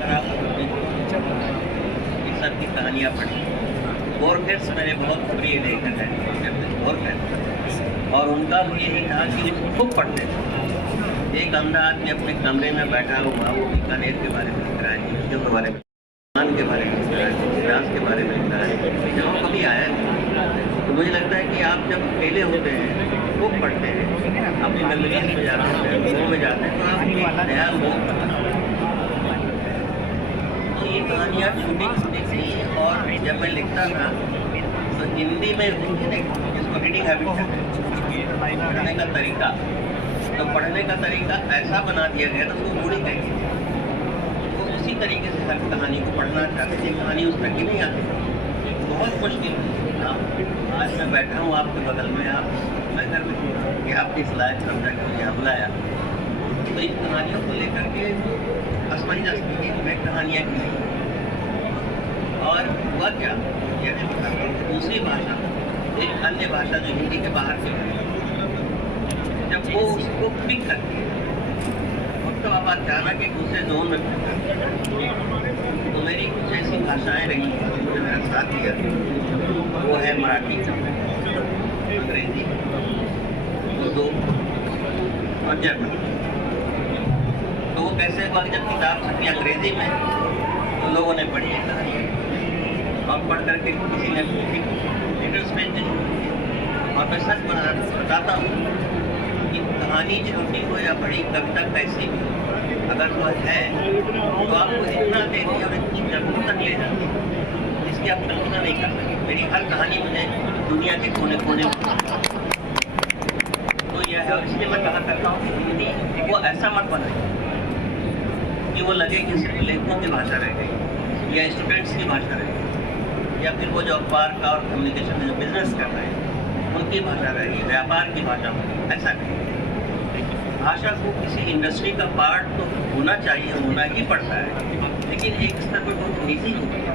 अगर आप इन सब की कहानियाँ पढ़ी, बोरखेस मेरे बहुत प्रिय लेखक हैं बोरखेस, और उनका भी यही था कि वो खूब पढ़ते थे। एक अंधा आदमी अपने कमरे में बैठा हुआ, वो बीकानेर के बारे में लिख रहा है, चीज़ों के बारे में, मान के बारे में लिख रहा है, इतिहास के बारे में लिख रहा है, जब कभी आया नहीं। तो मुझे लगता है कि आप जब अकेले होते हैं, खूब पढ़ते हैं, अपनी मेमोरीज में जाते हैं, घरों में जाते हैं, तो आप नया लोग, तो ये कहानियाँ छोटी छोटी थी। और जब मैं लिखता था तो हिंदी में जिसको रीडिंग हैबिट कहते हैं, पढ़ने का तरीका, तो पढ़ने का तरीका ऐसा बना दिया गया था, उसको रूढ़ी कहेंगे। तो उसी तरीके से हर कहानी को पढ़ना चाहते थे, कहानी उस तक ही नहीं आती, बहुत मुश्किल। आज मैं बैठा हूँ आपके बगल में, आप मैं घर में कि आपकी सलाह समझा कि मुझे बुलाया, तो इन कहानियों को लेकर के असमंजस थी, मैं कहानियाँ की। और हुआ क्या, यदि दूसरी भाषा, एक अन्य भाषा जो हिंदी के बाहर की, जब वो उसको पिक करती है, तो आप अचानक एक दूसरे जोन में पहुंच जाते हैं। तो मेरी कुछ ऐसी भाषाएँ रही जो मेरा साथ दिया, वो है मराठी, अंग्रेजी, उर्दू और जर्मन। तो वो कैसे हुआ कि जब किताब छपी अंग्रेजी में, तो लोगों ने पढ़ी है कहानी, और पढ़ करके किसी ने इंटरेस्ट दी। और मैं सच बताता हूँ कि कहानी छोटी हो या बड़ी, कविता कैसी भी, अगर वो है तो आपको इतना देती और इतनी जगहों तक ले जाती है जिसकी आप कल्पना नहीं कर सकते। मेरी हर कहानी मुझे दुनिया के कोने कोने में, तो यह है। इसलिए मैं कहा करता हूँ कि हिंदी वो ऐसा मत बनाए कि वो लगे कि सिर्फ लेखकों की भाषा रह गई या स्टूडेंट्स की भाषा रह गई, या फिर वो जो अखबार का और कम्युनिकेशन में जो बिजनेस कर रहे हैं उनकी भाषा रह गई, व्यापार की भाषा। ऐसा नहीं, भाषा को किसी इंडस्ट्री का पार्ट तो होना चाहिए, होना ही पड़ता है, लेकिन एक स्तर पर बहुत निजी होती है,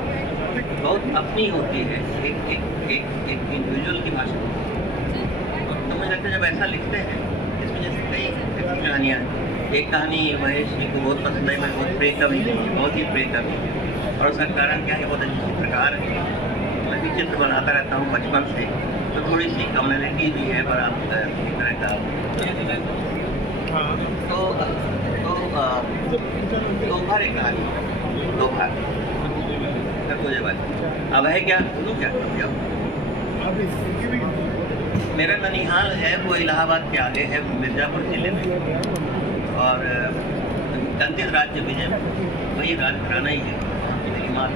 बहुत अपनी होती है, एक इंडिविजुअल की भाषा। तो मुझे लगता है जब ऐसा लिखते हैं, इसमें जैसे कई कहानियाँ हैं। एक कहानी महेश जी को बहुत पसंद आई, मैं बहुत प्रे कवि, बहुत ही प्रे कवि, और उसका कारण क्या है, बहुत अच्छी चित्रकार है। मैं भी चित्र बनाता रहता हूँ बचपन से, तो थोड़ी सी कम्युनिटी भी है, पर आप इस तरह का दोपहर एक कहानी, दोपहर मुझे बात अब है क्या सुनूँ क्या। मेरा ननिहाल है वो इलाहाबाद के आगे है, मिर्ज़ापुर जिले में, और कंदिल राज्य विजय वही राजघराना ही है, मेरी माँ।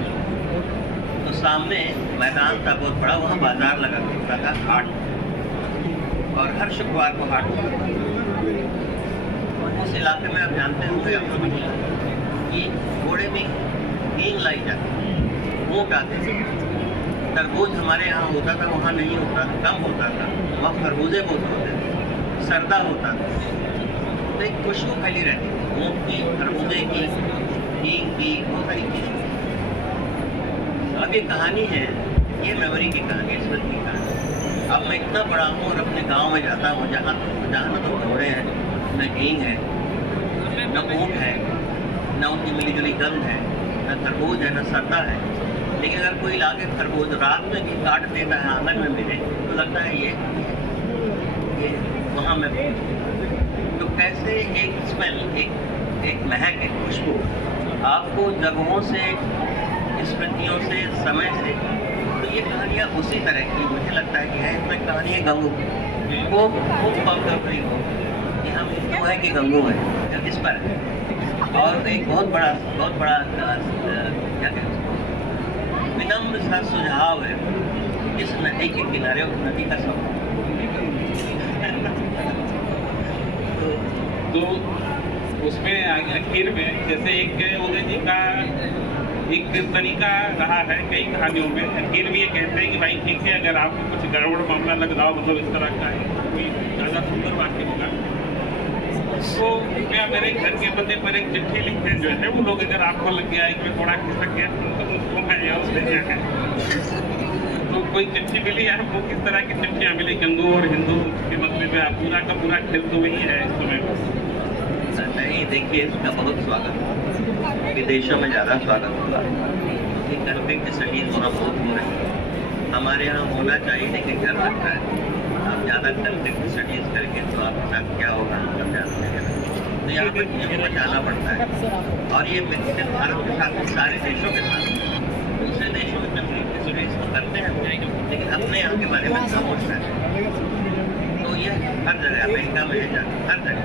तो सामने मैदान था बहुत बड़ा, वहाँ बाजार लगा करता था, हाट, और हर शुक्रवार को हाट। उस इलाके में आप जानते होंगे कि घोड़े में हींग लाई जाती, ऊँट आते थे, तरबूज हमारे यहाँ होता था, वहाँ नहीं होता, कम होता था, वहाँ खरबूजे बहुत होते थे, सरदा होता था। तो एक खुशबू फैली रहती थी, ऊँट की, खरबूजे की, हींग की, बहुत सारी चीज़ें। अब ये कहानी है, ये मेमोरी की कहानी, स्मृति की कहानी। अब मैं इतना बड़ा हूँ और अपने गांव में जाता हूँ, जहाँ न तो घोड़े हैं, न हींग है, न ऊँट है, न उनकी मिली जुली गंध है, न तरबूज है, न सरदा है। लेकिन अगर कोई लाके खरबूज रात में भी काट देता है, आंगन में मिले, तो लगता है ये वहाँ में। तो कैसे एक स्मेल, एक महक, एक खुशबू आपको जगहों से, स्मृतियों से, समय से, तो ये कहानियाँ उसी तरह की मुझे लगता है कि है। इसमें कहानी है गंगू, वो खूब पकड़ी हो कि हम हिंदू है कि गंगू है, इस पर। और एक बहुत बड़ा क्या कहते हैं, विनम्र सा सुझाव है, इस नदी के किनारे उस नदी का सब। तो उसमें आखिर में जैसे एक उदय जी का एक तरीका रहा है कई कहानियों में, आखिर में ये कहते हैं कि भाई ठीक है, अगर आपको कुछ गड़बड़ मामला लग रहा हो, मतलब इस तरह का है, कोई ज़्यादा सुंदर वाक्य होगा, तो क्या मेरे घर के पते पर एक चिट्ठी लिखते जो है वो लोग, अगर आपको लग गया है कि थोड़ा खिसक गया तो उसको मैं उससे क्या है। तो कोई चिट्ठी मिली आपको, किस तरह की चिट्ठियाँ मिली गंगू और हिंदू के मसले में? आप पूरा का पूरा खेल तो वही है इस समय। नहीं, देखिए इसका बहुत स्वागत। विदेशों में ज़्यादा स्वागत होगा, कि कन्फ्लिक्ट स्टडीज़ वहाँ बहुत हो रही है। हमारे यहाँ होना चाहिए लेकिन डर लगता है, आप ज़्यादा कन्फ्लिक्ट स्टडीज़ करके तो आपके साथ क्या होगा हम जानते हैं। तो यहाँ पर चीज़ों को बचाना पड़ता है, और ये सिर्फ भारत के साथ सारे देशों के साथ, दूसरे देशों में कन्फ्लिक्ट स्टडीज़ तो करते हैं लेकिन अपने यहाँ के बारे में समझना है। तो ये हर जगह अमेरिका में है, हर जगह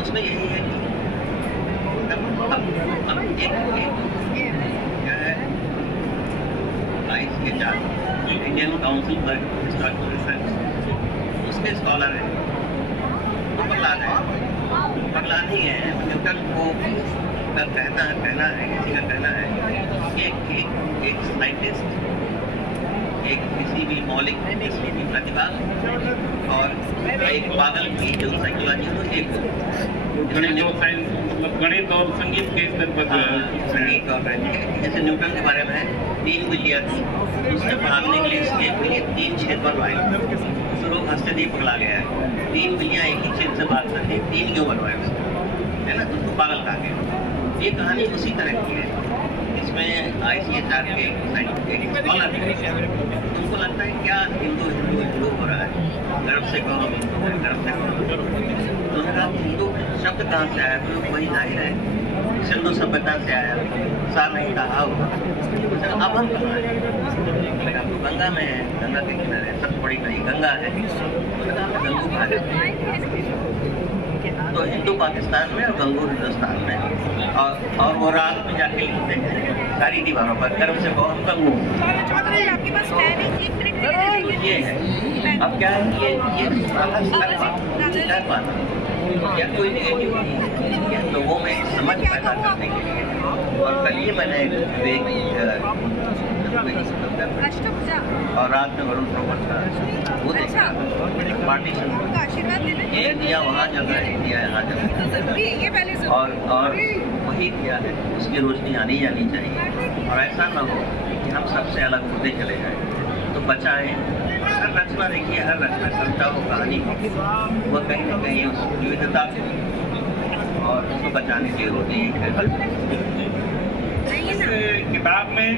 उसमें यही है कि अब एक क्या है, ICHR Indian council for historical research, उसके स्कॉलर हैं, वो प्रहलाद ही है। न्यूटन को का कहना है, किसी का कहना है कि एक साइंटिस्ट, एक किसी भी मौलिक किसी भी प्रतिभा और एक पागल की जो साइकोलॉजी है, तो एक जो साइंस मतलब गणित और संगीत के स्तर पर संगीत और जैसे न्यूटन के बारे में 3 बिलिया थी, उसने पढ़ाने के लिए इसके लिए 3 छेद बनवाए, तो लोग हंसते थे पकड़ा गया है, 3 बिलियाँ एक ही छेद से बात करती, 3 क्यों बनवाए उसने, है ना, तो उसको पागल कहा गया। ये कहानी उसी तरह की है। इसमें ICHR के एक स्कॉलर है, उनको लगता है क्या हिंदू हो रहा है, गर्व से कहो हम हिंदू हैं, गर्व से कहो। उन्होंने कहा हिंदू शब्द कहाँ से आया, तो वही जाहिर है सिंधु सभ्यता से आया, साल नहीं कहा होगा। अब हम कहाँ हैं, तो गंगा में है, गंगा के किनारे सबसे बड़ी नदी गंगा है, गंगू कहा जाता है। तो हिंदू पाकिस्तान में और गंगू हिंदुस्तान में, और वो रात में जाके लिखते हैं सारी दीवारों पर, गर्व से कहो हम गंगू। ये है, अब क्या है, ये या कोई नेगेटिव नहीं है, लोगों में समझ पैदा करने के लिए। और कल ही मैंने और रात में वरुण ग्रोवर था, वो देखा पार्टीशन ये दिया वहाँ जल रहा है, दिया यहाँ जल रहा है, और वही दिया है, उसकी रोशनी आनी जानी चाहिए। और ऐसा ना हो कि हम सबसे अलग होते चले जाएँ, तो बचाएं। हर रचना देखिए, हर रचना कविता हो, कहानी हो, वो कहीं ना कहीं उस विविधता और उसको बचाने के लिए होती है। इस किताब में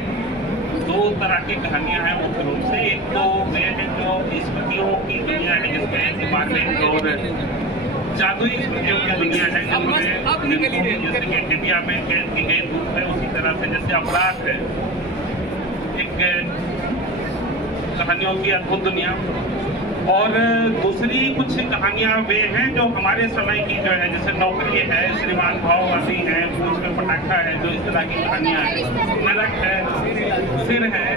2 तरह की कहानियां हैं मुख्य रूप से। एक तो वे है जो स्मृतियों की दुनिया है, जिसमें दिमाग और जादुई स्मृतियों की दुनिया है, जैसे कि इंडिया में कैद की गई धूप है, उसी तरह से जैसे अपराध है, एक कहानियों की अद्भुत दुनिया। और दूसरी कुछ कहानियां वे हैं जो हमारे समय की जो है, जैसे नौकरी है, श्रीमान भाववादी है, पूछ में पटाखा है, जो इस तरह की कहानियां हैं, नरक है, सिर है।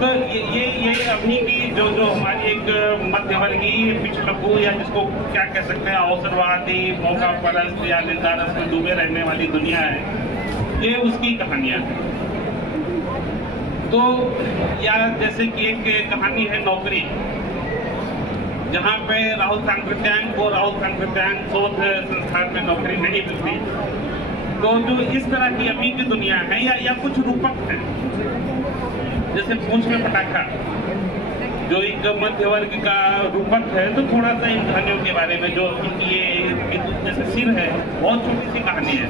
तो ये अभी की जो हमारी एक मध्यवर्गीय पिछड़कू, या जिसको क्या कह सकते हैं, अवसरवादी, मौका परस्त या निंदारस में डूबे रहने वाली दुनिया है, ये उसकी कहानियां हैं। तो या जैसे कि एक कहानी है नौकरी, जहाँ पे राहुल कांग्रेत्यांग को राहुल कांग्रेत्यांग शोध संस्थान में नौकरी नहीं मिलती। तो जो इस तरह की अभी की दुनिया है, या कुछ रूपक है, जैसे पूछ में पटाखा जो एक मध्य वर्ग का रूपक है, तो थोड़ा सा इन कहानियों के बारे में, जो ये जैसे सिर है, बहुत छोटी सी कहानी है,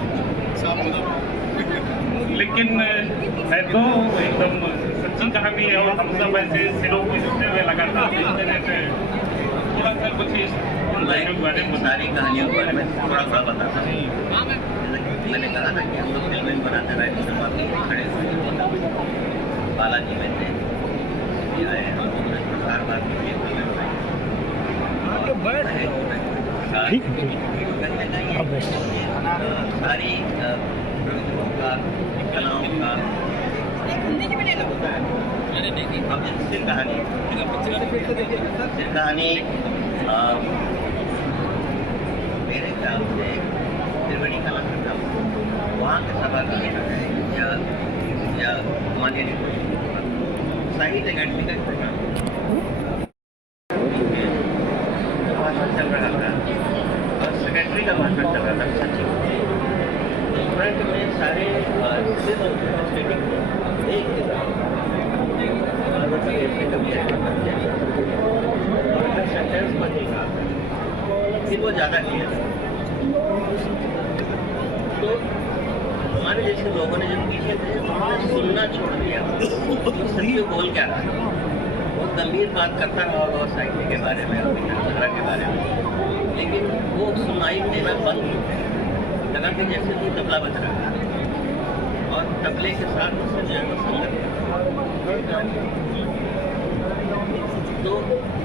लेकिन है तो एकदम सच्ची कहानी है। और हम सब ऐसे सिरों को जितने हुए लगातार देखते रहते हैं। थोड़ा सा कुछ इस बारे में, सारी कहानियों के बारे में थोड़ा बताता हूँ। मैंने कहा था कि हम लोग फिल्में बनाते रहे, खड़े हुए बालाजी में थे, आए हम प्रसार बात सारी कलाओं का अब सिर कहानी मेरे ख्याल से त्रिवेणी कला संगम वहाँ के सभागार है, या मान्य साहित्य अकेडमी का प्रोग्राम भाषण चल रहा था, और सेक्रेटरी का भाषण चल रहा था, सचिव फ्रंट में सारे एक सेंटेंस बनेगा, फिर वो ज़्यादा क्लियर। तो हमारे जैसे लोगों ने जो पीछे थे उन्होंने सुनना छोड़ दिया। तो सभी बोल क्या रहा है, बहुत गंभीर बात करता रहा होगा साहित्य के बारे में, अपनी धारा के बारे में, लेकिन वो सुनाई देना बंद हो गया। लगा कि जैसे कोई तबला बज रहा है और तबले के साथ उससे जो है वो संगत। तो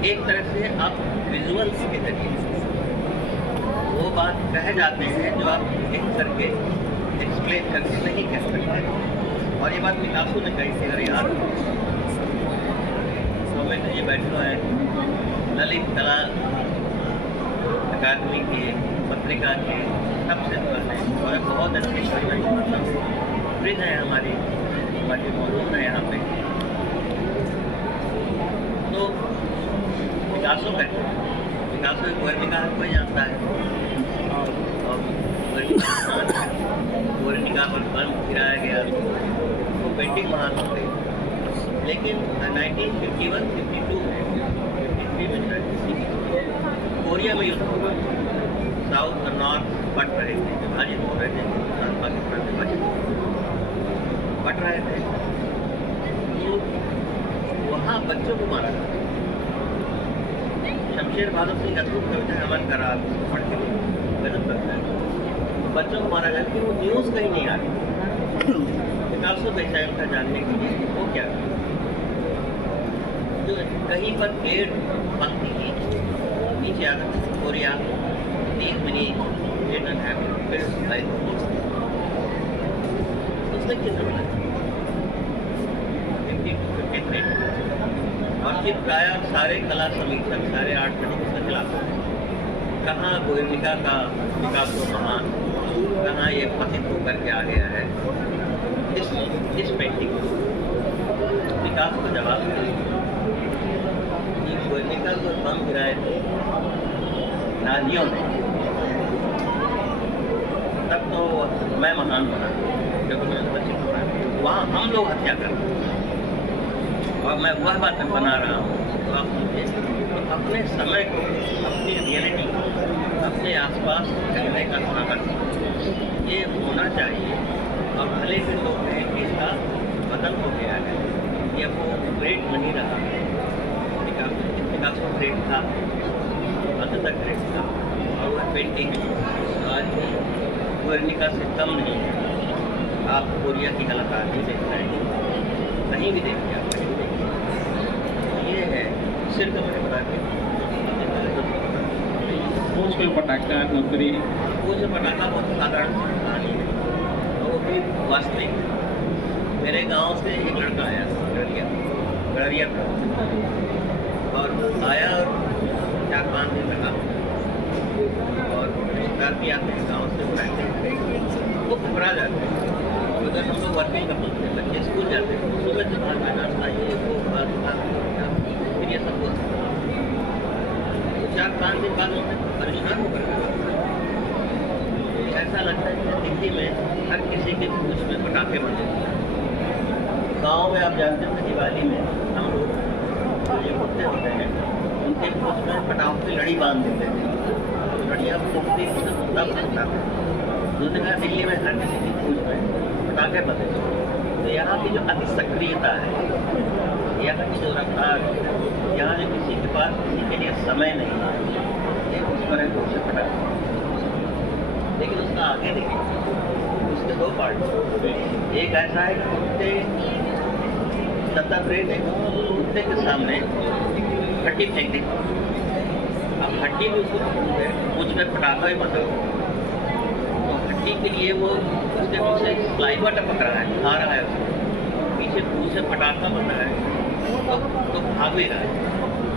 एक तरह से आप विजुअल्स के जरिए वो बात कह जाते हैं जो आप लिख करके एक्सप्लेन करके नहीं कह सकते। और ये बात पिकासो ने कही थी, अगर याद हो तो मैं ये बैठा है ललित कला अकादमी के पत्रिका के सबसे पुराने और बहुत अच्छे फ्रिज है हमारी मौजूद है यहाँ पे। तो पिकासो कहते हैं, पिकासो एक वर्णिका हर कोई जानता है, वर्णिका पर बल्ब गिराया गया, वो पेंटिंग महान हो गई। लेकिन 1951-52 में कोरिया में युद्ध हुआ, साउथ और नॉर्थ बट रहे थे, विभाजित हो रहे थे, पाकिस्तान विभाजित बट रहे थे। तो वहाँ बच्चों को मारा गया। शमशेर भादव सिंह अद्भुत कविता अमन करा पढ़ के गजब करता है। बच्चों को मारा गया कि वो न्यूज़ कहीं नहीं आ रही। पिकासो बेचा उनका जानने के लिए वो क्या जो कहीं पर पेड़ पंक्ति की नीचे आ गए कोरिया 3 मिनट उसने चित्र बनाया और चित्र गाया। सारे कला समीक्षक, सारे आर्ट क्रिटिक्स के खिलाफ कहाँ गोयनिका का पिकासो महान, कहाँ ये पतित होकर के आ गया है। इस पेंटिंग पिकासो का जवाब है कि गोयनिका को बम गिराए थे नाजियों ने, तब तो मैं महान बना क्योंकि मैंने बच्चे बनाया। वहाँ हम लोग हत्या करते और मैं वह बात बना रहा हूँ। तो आप मुझे अपने समय को, अपनी रियलिटी को, अपने आसपास कहने का सामर्थ्य ये होना चाहिए। और भले भी लोग कहें कि इसका बदल हो गया है, ये वो ग्रेट नहीं रहा, पिकासो ग्रेट था, अंत तक ग्रेट था। और वह पेंटिंग आज भी गुर्निका से कम नहीं है। आप कोरिया की कलाकारी देख रहे हैं, कहीं भी देखिए आप, कहीं भी देखिए। ये है सिर्फ मैंने बना के उसमें पटाखा नौकरी, वो जो पटाखा बहुत साधारण कहानी है, वो भी वास्तविक। मेरे गांव से एक लड़का आया गड़रिया था और आया और 4-5 दिन लगा और रिश्तेदार भी आते हैं गाँव से, बुलाते वो घबरा जाते हैं। अगर हम लोग वर्किंग करते हैं, बच्चे स्कूल जाते हैं, सुबह से बाद में नाश्ता ये वो फिर ये सब होता है। 4-5 दिन बाद उन्हें परेशान होकर ऐसा लगता है कि दिल्ली में हर किसी के कुछ में पटाखे बंधे। गाँव में आप जानते हैं दिवाली में हम लोग जो कुत्ते होते हैं उनके कुछ में पटाखों की लड़ी बांध देते थे, लड़ियाँ फूटती तब फूटता है। दूसरी कहा दिल्ली में हर किसी की कुछ में पटाखे बंधे। तो यहाँ की जो अति सक्रियता है, यहाँ की जो रफ्तार, यहाँ जो किसी के पास किसी के लिए समय नहीं है, ये उस पर है दूसरे पटाखे। लेकिन उसका आगे देखिए, उसके 2 पार्ट। एक ऐसा है कि कुत्ते दत्तात्रेय ने कुत्ते के सामने हड्डी फेंक दी। अब हड्डी भी उसको पसंद है, मुझ में पटाखा भी बंधा तो हड्डी के लिए वो उसके पीछे स्लाइवा टपक रहा है, खा रहा है उसको, पीछे मुँह से पटाखा बंधा है तो भाग भी रहा है।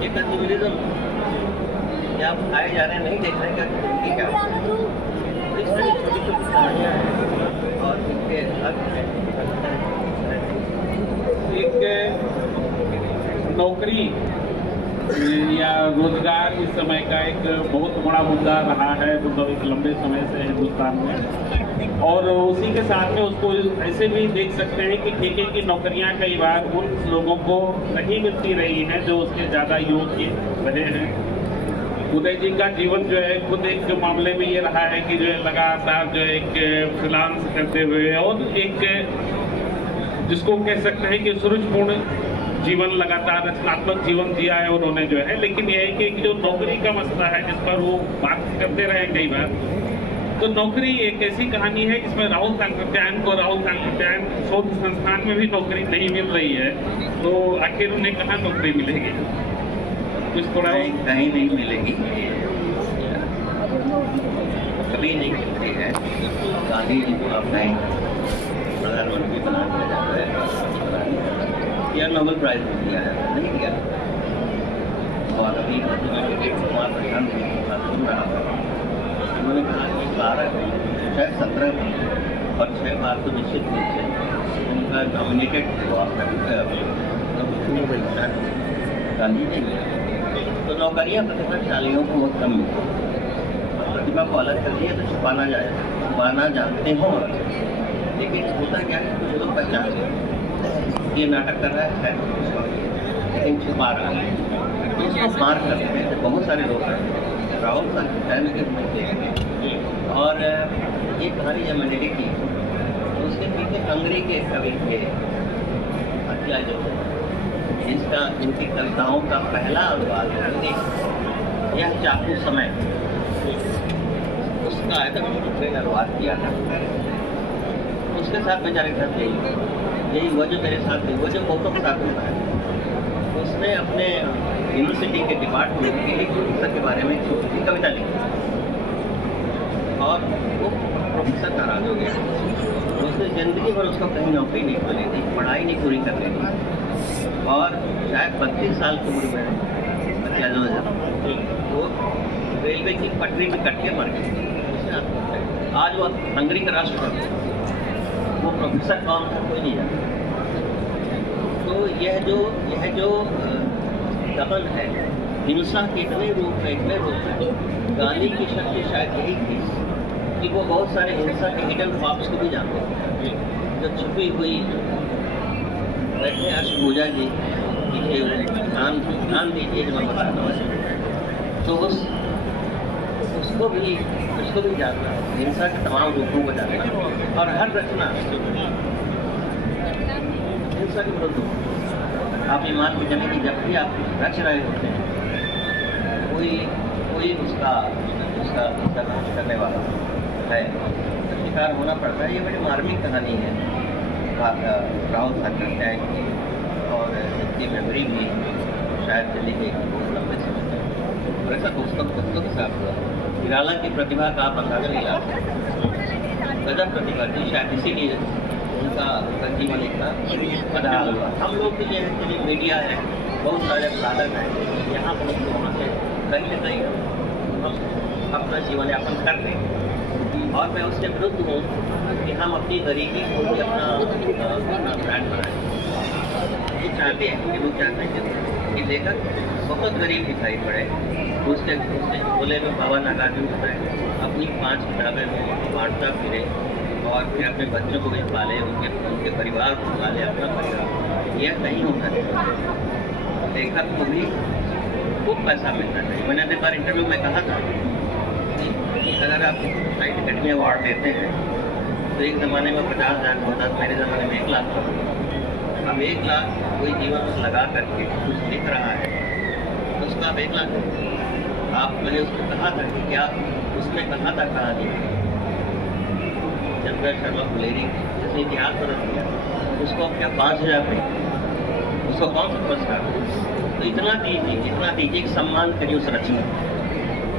ये कंज्यूमरिज्म क्या आप आए जा रहे हैं, नहीं देख रहे हैं क्या इस तरह की छोटी-छोटी कहानियाँ हैं और इनके अर्थ हैं। एक नौकरी या रोजगार इस समय का एक बहुत बड़ा मुद्दा रहा है, मतलब एक लंबे समय से हिंदुस्तान में। और उसी के साथ में उसको ऐसे भी देख सकते हैं कि ठेके की नौकरियां कई बार उन लोगों को नहीं मिलती रही हैं जो उसके ज़्यादा योग्य रहे हैं। उदय जी का जीवन जो है खुद एक मामले में ये रहा है कि जो है लगातार जो है एक फ्रीलांस करते हुए और एक जिसको कह सकते हैं कि सुरुचिपूर्ण जीवन लगातार रचनात्मक जीवन जिया है उन्होंने जो है। लेकिन यह है कि एक जो नौकरी का मसला है जिस पर वो बात करते रहे कई बार, तो नौकरी एक ऐसी कहानी है जिसमें राहुल सांकृत्यायन को राहुल सांकृत्यायन शोध संस्थान में भी नौकरी नहीं मिल रही है, तो आखिर उन्हें कहाँ नौकरी मिलेगी? कुछ थोड़ा कहीं नहीं मिलेगी, कभी नहीं मिलती है। गांधी जी को अपने प्रधानमंत्री बना दिया जाता है या नोबेल प्राइज दिया जाता है, नहीं दिया। और अभी कुमार प्रशांत जी के साथ सुन रहा था, उन्होंने कहा कि 12 शायद 17 और 6 बार तो निश्चित रूप से उनका नॉमिनेटेड हुआ गांधी जी। तो नौकरियाँ प्रतिभाशालियों को बहुत कम मिलती, प्रतिभा को अलग कर दिया तो छुपाना जानते हो। लेकिन होता क्या है, कुछ लोग पहचान ये नाटक कर रहा है लेकिन छुपा रहा है, तो उसको मार करते हैं। तो बहुत सारे लोग हैं, राहुल सांकृत्यायन के रूप और ये कहानी जब मैंने लिखी तो उसके पीछे हंगरी के कवि के हत्या जो इसका इनकी कविताओं का पहला अनुवाद यह चाकू समय उसका अनुवाद किया था। उसके साथ बेचारे साथ यही हुआ जो मेरे साथ हुआ, जो बहुतों के साथ हुआ है। उसने अपने यूनिवर्सिटी के डिपार्टमेंट के एक प्रोफेसर के बारे में एक छोटी सी कविता लिखी और वो प्रोफेसर नाराज हो गया। उसने जिंदगी भर उसको कहीं नौकरी नहीं मिली थी, पढ़ाई नहीं पूरी कर रही थी और शायद 32 साल की उम्र में वो रेलवे की पटरी में कट के मर गए। आज वो हंगरी का राष्ट्रपति, वो प्रोफेसर कौन था कोई नहीं जानता। तो यह जो दमन है, हिंसा के इतने रूप में गांधी की शक्ति शायद यही थी कि वो बहुत सारे हिंसा के हिडन पाप्स को भी जानते थे, जो छुपी हुई बैठे अष्टभुजा जी पीछे ध्यान दीजिए जो मैं बताता हूँ। तो उसको भी जानना, हिंसा के तमाम रूपों को जानना और हर रचना हिंसा के विरुद्ध। आप ये मान के चलें कि जब भी आप रच रहे होते हैं, कोई उसका नाश करने वाला है, तो शिकार होना पड़ता है। ये बड़ी मार्मिक कहानी है राहुल सांकृत्यायन की, और इसकी मेमोरी भी शायद चली गई बहुत लंबे समय तक। और ऐसा दोस्तों के साथ हुआ। निराला की प्रतिभा का आप अंदाजा नहीं ला सकते, गजब प्रतिभा थी, शायद इसीलिए उनका जीवन इतना बदहाल हुआ। हम लोग के लिए मीडिया है, बहुत सारे साधन हैं, यहाँ पर वहाँ से कहीं न कहीं हम अपना जीवन यापन कर रहे हैं। और मैं उसके विरुद्ध हूँ कि हम अपनी गरीबी को भी अपना ब्रांड बनाएं। ये चाहते हैं कि लोग चाहते हैं कि लेखक बहुत गरीब दिखाई पड़े, उसके बोले में बाबा नागार्जुन बनाए, अपनी 5 किताबें बांटता फिरे और फिर अपने बच्चों को भी पाले, उनके परिवार को पाले, अपना परिवार। यह नहीं होता है। लेखक को भी खूब पैसा मिलना चाहिए। मैंने अपने बार इंटरव्यू में कहा था कि अगर आप साहित्य अकेडमी अवार्ड देते हैं तो एक ज़माने में 50,000 होता, मेरे ज़माने में 1 लाख होता। अब 1 लाख कोई जीवन लगा करके कुछ लिख रहा है तो उसका अब 1 लाख आप, मैंने उसको कहा था कि क्या उसने कहा था कहानी चंद्र शर्मा फुलेरी जिसने इतिहास बदल दिया, उसको क्या 5,000 में उसको कौन सा पुरस्कार? तो इतना दीजिए कि सम्मान करिए उस रचना।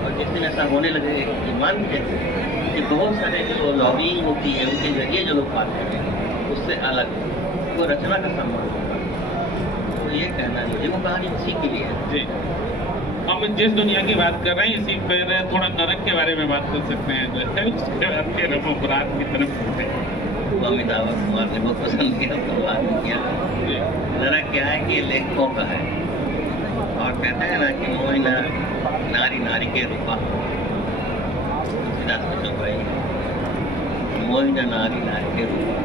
और जिस दिन ऐसा होने लगे कि मान लीजिए कि बहुत सारे जो लॉबिंग होती है उनके जरिए जो लोग पाते हैं उससे अलग वो रचना का सम्मान होगा। तो ये कहना चाहिए, वो कहानी उसी के लिए है। जी, हम जिस दुनिया की बात कर रहे हैं इसी पर थोड़ा नरक के बारे में बात कर सकते हैं, जो है उसके बाद के रमो पुराण की तरफ होते हैं। अमिताभ कुमार ने बहुत पसंद किया, तो बात किया। नरक क्या है कि लेखकों का है, और कहते हैं ना कि मोहिना नारी नारी के रूपा, मोहिना नारी नारी के रूपा,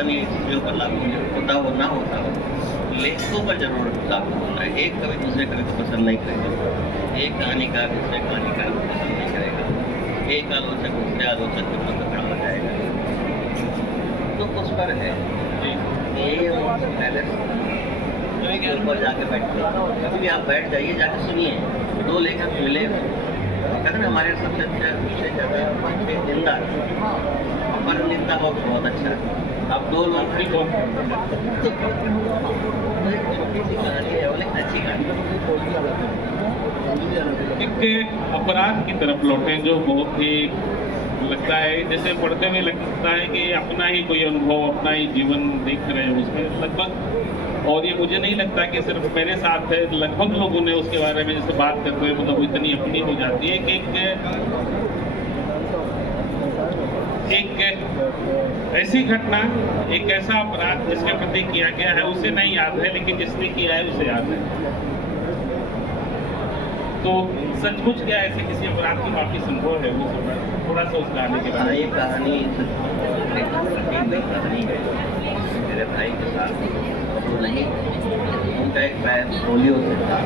पता नहीं चीज़ों पर लागू होता हो ना होता हो, लेखकों पर जरूर लागू होता है। एक कवि दूसरे कवि को पसंद नहीं करेगा, एक कहानीकार दूसरे कहानीकार को पसंद नहीं करेगा, एक आलोचक दूसरे आलोचक के विरुद्ध खड़ा हो जाएगा। तो उस पर है ये पहले ऊपर जाके बैठते, कभी भी आप बैठ जाइए, जाके सुनिए, दो लेखक मिले, कहते ना हमारे सबसे अच्छा विषय कहते हैं निंदा, पर निंदा बहुत अच्छा है। अब दो लोग भी को छोटी सी कहानी है, लेकिन अच्छी कहानी। एक अपराध की तरफ लौटे जो बहुत ही लगता है, जैसे पढ़ते हुए लगता है कि अपना ही कोई अनुभव, अपना ही जीवन देख रहे हैं उसमें लगभग। और ये मुझे नहीं लगता कि सिर्फ मेरे साथ है, लगभग लोगों ने उसके बारे में जैसे बात करते हुए मतलब इतनी अपनी हो जाती है कि एक ऐसी घटना, एक ऐसा अपराध जिसके प्रति किया गया है उसे नहीं याद है, लेकिन जिसने किया है उसे याद है। तो सचमुच क्या ऐसे किसी अपराध की काफी संभव है वो थोड़ा सा उस कहानी के बारे में? ये कहानी कहानी है मेरे भाई के साथ, तो नहीं उनका एक पैर पोलियो से था,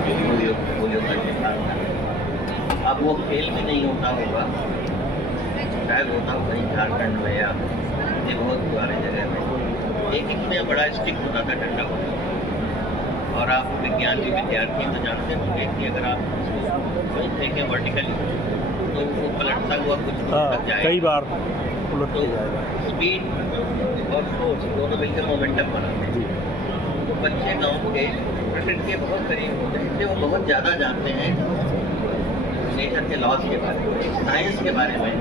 पोलियो का शिकार था। अब वो खेल भी नहीं होता होगा, शायद होता हो कहीं झारखंड में या ये बहुत पुरानी जगह में, एक इसमें बड़ा स्टिक होता था, डंडा होता था। और आप विज्ञान के विद्यार्थी तो जानते होंगे कि अगर आप वहीं फेंकें वर्टिकली तो वो पलटता हुआ कुछ तक जाएगा, कई बार उलट तो के जाएगा। स्पीड और फोर्स दोनों मिलकर मोमेंटम बनाते हैं। तो बच्चे गांव के प्रकृति के बहुत करीब होते हैं, इसलिए वो बहुत ज़्यादा जानते हैं नेचर के लॉज के बारे में, साइंस के बारे में।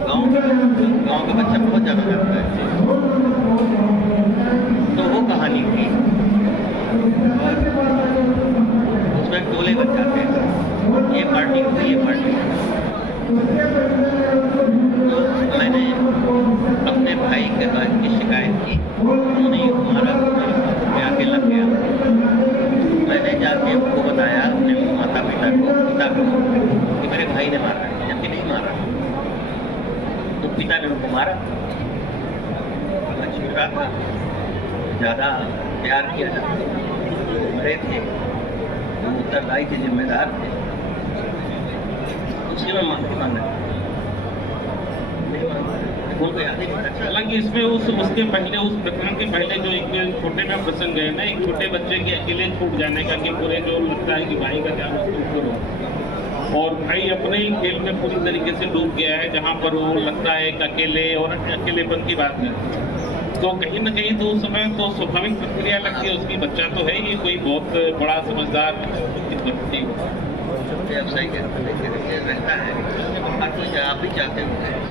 गांव का बच्चा बहुत ज़्यादा जानता है। तो वो कहानी थी और उसमें टोले बन जाते हैं, ये पार्टी हुई, ये पार्टी। तो मैंने अपने भाई के बाद की शिकायत की, उन्होंने ये मारा, मैं आके लग गया। मैंने जाके उनको बताया अपने माता पिता को कि मेरे भाई ने मारा है, जबकि नहीं मारा। तो पिता ने उनको मारा, मैं छोटा था, ज़्यादा प्यार किया जाता, बड़े थे, उत्तरदायी के जिम्मेदार थे, उसी में माफी मांगा। हालांकि इसमें उसके पहले, उस प्रकरण के पहले जो एक छोटे में प्रसंग है ना, एक छोटे बच्चे के अकेले छूट जाने का, कि पूरे जो लगता है कि भाई का ध्यान उसके ऊपर हो और भाई अपने ही खेल में पूरी तरीके से डूब गया है, जहाँ पर वो लगता है कि अकेले और अकेलेपन की बात है। तो कहीं ना कहीं तो उस समय तो स्वाभाविक प्रक्रिया लगती है उसकी, बच्चा तो है ही कोई बहुत बड़ा समझदार व्यक्ति व्यवसाय रहता है, आप भी चाहते होंगे